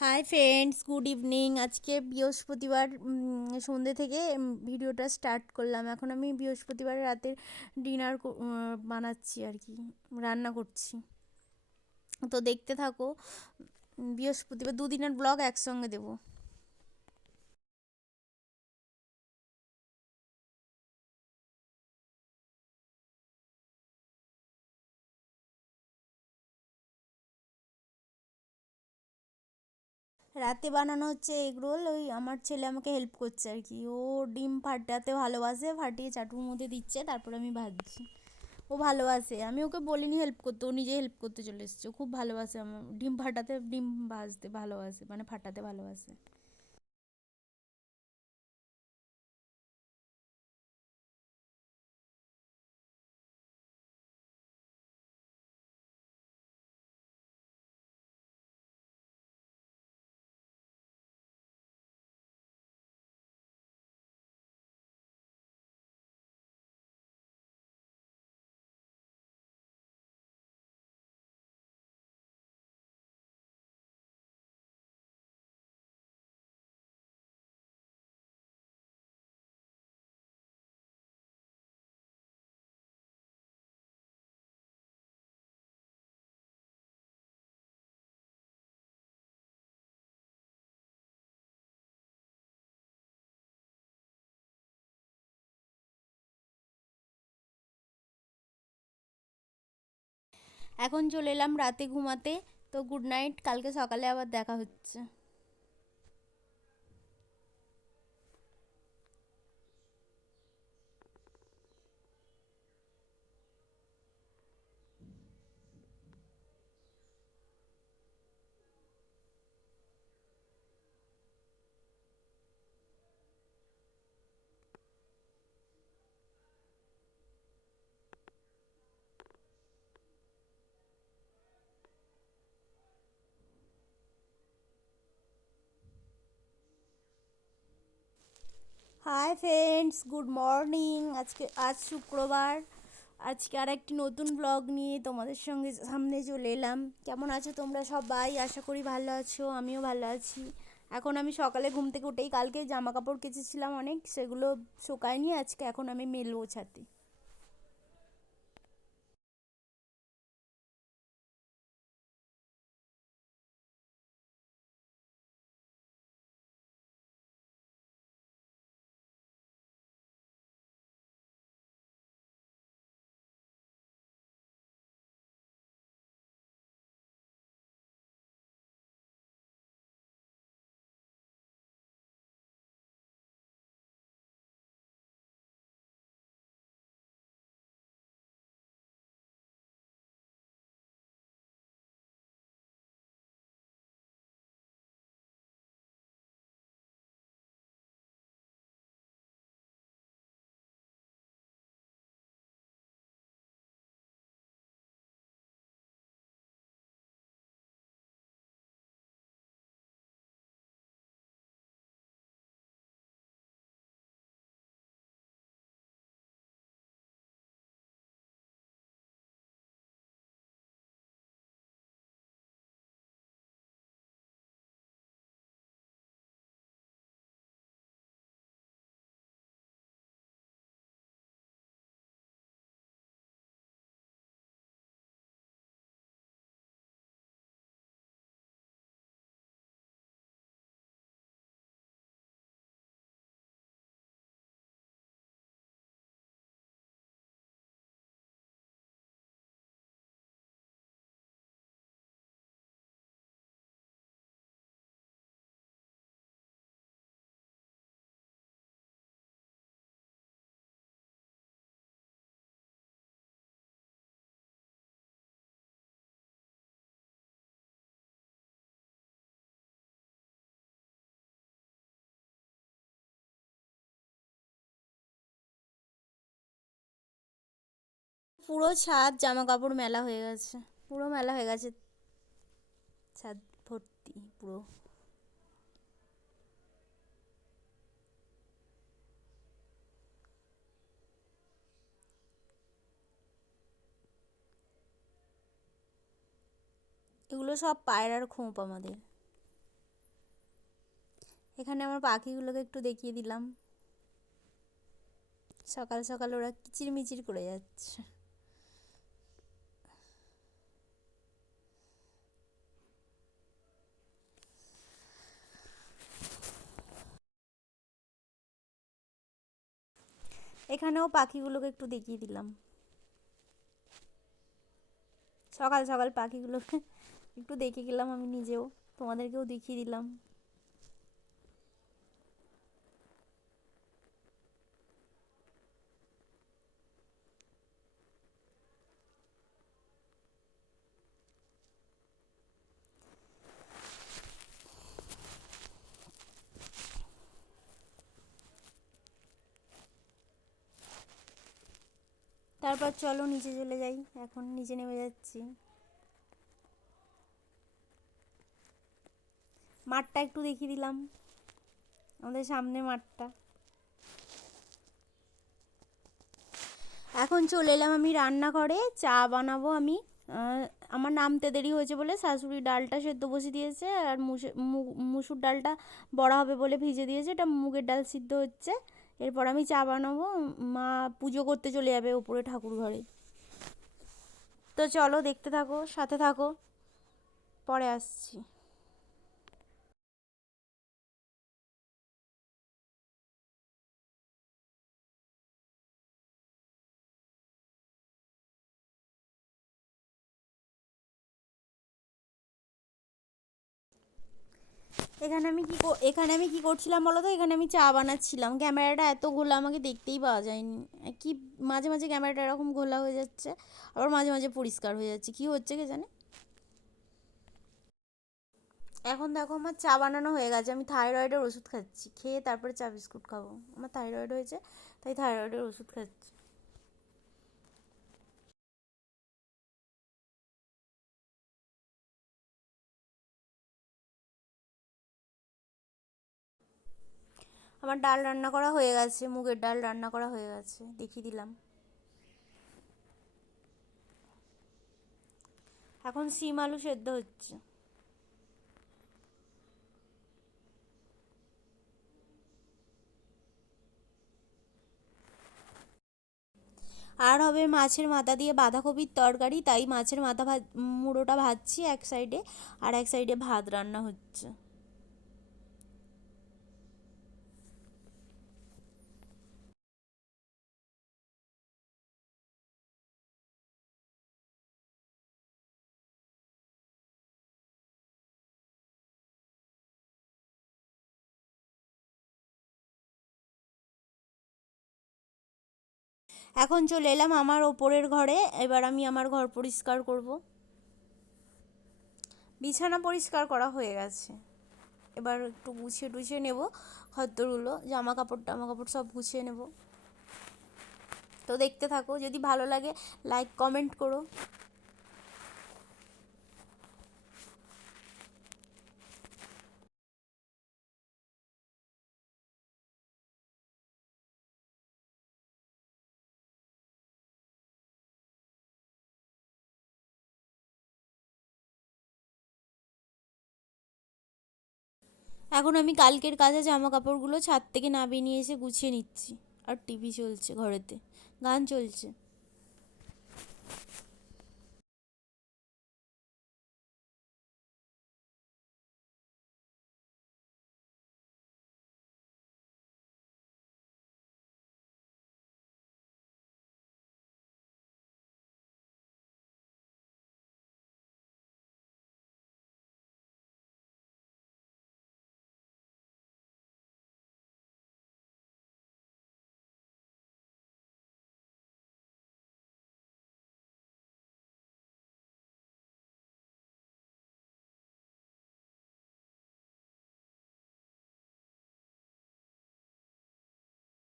Hi friends good evening আজকে বৃহস্পতিবার সন্ধ্যে থেকে ভিডিওটা স্টার্ট করলাম। এখন আমি বৃহস্পতিবার রাতের ডিনার বানাচ্ছি আর কি, রান্না করছি। তো দেখতে থাকো বৃহস্পতিবার দুদিনের ব্লগ একসঙ্গে দেবো। রাতে বানানো হচ্ছে এগরোল ওই আমার ছেলে আমাকে হেল্প করছে আর কি। ও ডিম ফাটাতে ভালোবাসে, ফাটিয়ে চাটুর মধ্যে দিচ্ছে, তারপর আমি ভাজছি। ও ভালোবাসে। আমি ওকে বলিনি হেল্প করতে, ও নিজে হেল্প করতে চলে এসছে। খুব ভালোবাসে আমার ডিম ফাটাতে, ডিম ভাজতে ভালোবাসে মানে ফাটাতে ভালোবাসে। এখন চলে এলাম রাতে ঘুমাতে। তো গুড নাইট কালকে সকালে আবার দেখা হচ্ছে। হাই ফ্রেন্ডস গুড মর্নিং আজকে, আজ শুক্রবার। আজকে আর একটি নতুন ব্লগ নিয়ে তোমাদের সঙ্গে সামনে চলে এলাম। কেমন আছো তোমরা সবাই? আশা করি ভালো আছো, আমিও ভালো আছি। এখন আমি সকালে ঘুম থেকে উঠেই কালকে জামা কাপড় কেচেছিলাম অনেক, সেগুলো শুকায়নি। আজকে এখন আমি মেলবো ছাতে পুরো ছাদ জামা কাপড় মেলা হয়ে গেছে। পুরো মেলা হয়ে গেছে। ছাদ ভর্তি পুরো। এগুলো সব পায়রার খোঁপ আমাদের। এখানে আমার পাখিগুলোকে একটু দেখিয়ে দিলাম। সকাল সকাল ওরা কিচিরমিচির করে যাচ্ছে। এখানেও পাখিগুলোকে একটু দেখিয়ে দিলাম। সকাল সকাল পাখিগুলোকে একটু দেখে গেলাম আমি নিজেও, তোমাদেরকেও দেখিয়ে দিলাম। তারপর চলো নিচে চলে যাই। এখন নিচে নেমে যাচ্ছি। মাঠটা একটু দেখিয়ে দিলাম। আমাদের সামনে মাঠটা। এখন চলে এলাম আমি রান্না রান্নাঘরে। চা বানাবো আমি। আমার নামতে দেরি হয়েছে বলে শাশুড়ি ডালটা সেদ্ধ বসে দিয়েছে আর মুসুর ডালটা বড়া হবে বলে ভিজে দিয়েছে। এটা মুগের ডাল সিদ্ধ হচ্ছে। এরপর আমি চা বানাবো, মা পুজো করতে চলে যাবে ওপরে ঠাকুর ঘরে। তো চলো দেখতে থাকো, সাথে থাকো, পরে আসছি। এখানে আমি কি এখানে আমি কি করছিলাম বলো তো? এখানে আমি চা বানাচ্ছিলাম। ক্যামেরাটা এত ঘোলা আমাকে দেখতেই পাওয়া যায়নি। কি, মাঝে মাঝে ক্যামেরাটা এরকম ঘোলা হয়ে যাচ্ছে, আবার মাঝে মাঝে পরিষ্কার হয়ে যাচ্ছে। কি হচ্ছে কে জানে? এখন দেখো আমার চা বানানো হয়ে গেছে। আমি থাইরয়েডের ওষুধ খাচ্ছি। খেয়ে তারপরে চা বিস্কুট খাব। আমার থাইরয়েড হয়েছে, তাই থাইরয়েডের ওষুধ খাচ্ছি। আমার ডাল রান্না করা হয়ে গেছে, মুগের ডাল রান্না করা হয়ে গেছে, দেখিয়ে দিলাম। এখন সিম আলু সেদ্ধ হচ্ছে। আর হবে মাছের মাথা দিয়ে বাঁধাকপির তরকারি, তাই মাছের মাথা ভাত মুড়োটা ভাজছি এক সাইডে আর এক সাইডে ভাত রান্না হচ্ছে। এখন চলে এলাম আমার ওপরের ঘরে, এবার আমি আমার ঘর পরিষ্কার করব। বিছানা পরিষ্কার করা হয়ে গেছে। এবার একটু গুছিয়ে টুছিয়ে নেব খদ্দরগুলো জামা কাপড় টামা কাপড় সব গুছিয়ে নেব। তো দেখতে থাকো, যদি ভালো লাগে লাইক কমেন্ট করো। এখন আমি কালকের কাজে জামা কাপড়গুলো ছাদ থেকে নামিয়ে নিয়ে এসে গুছিয়ে নিচ্ছি। আর টিভি চলছে ঘরেতে, গান চলছে।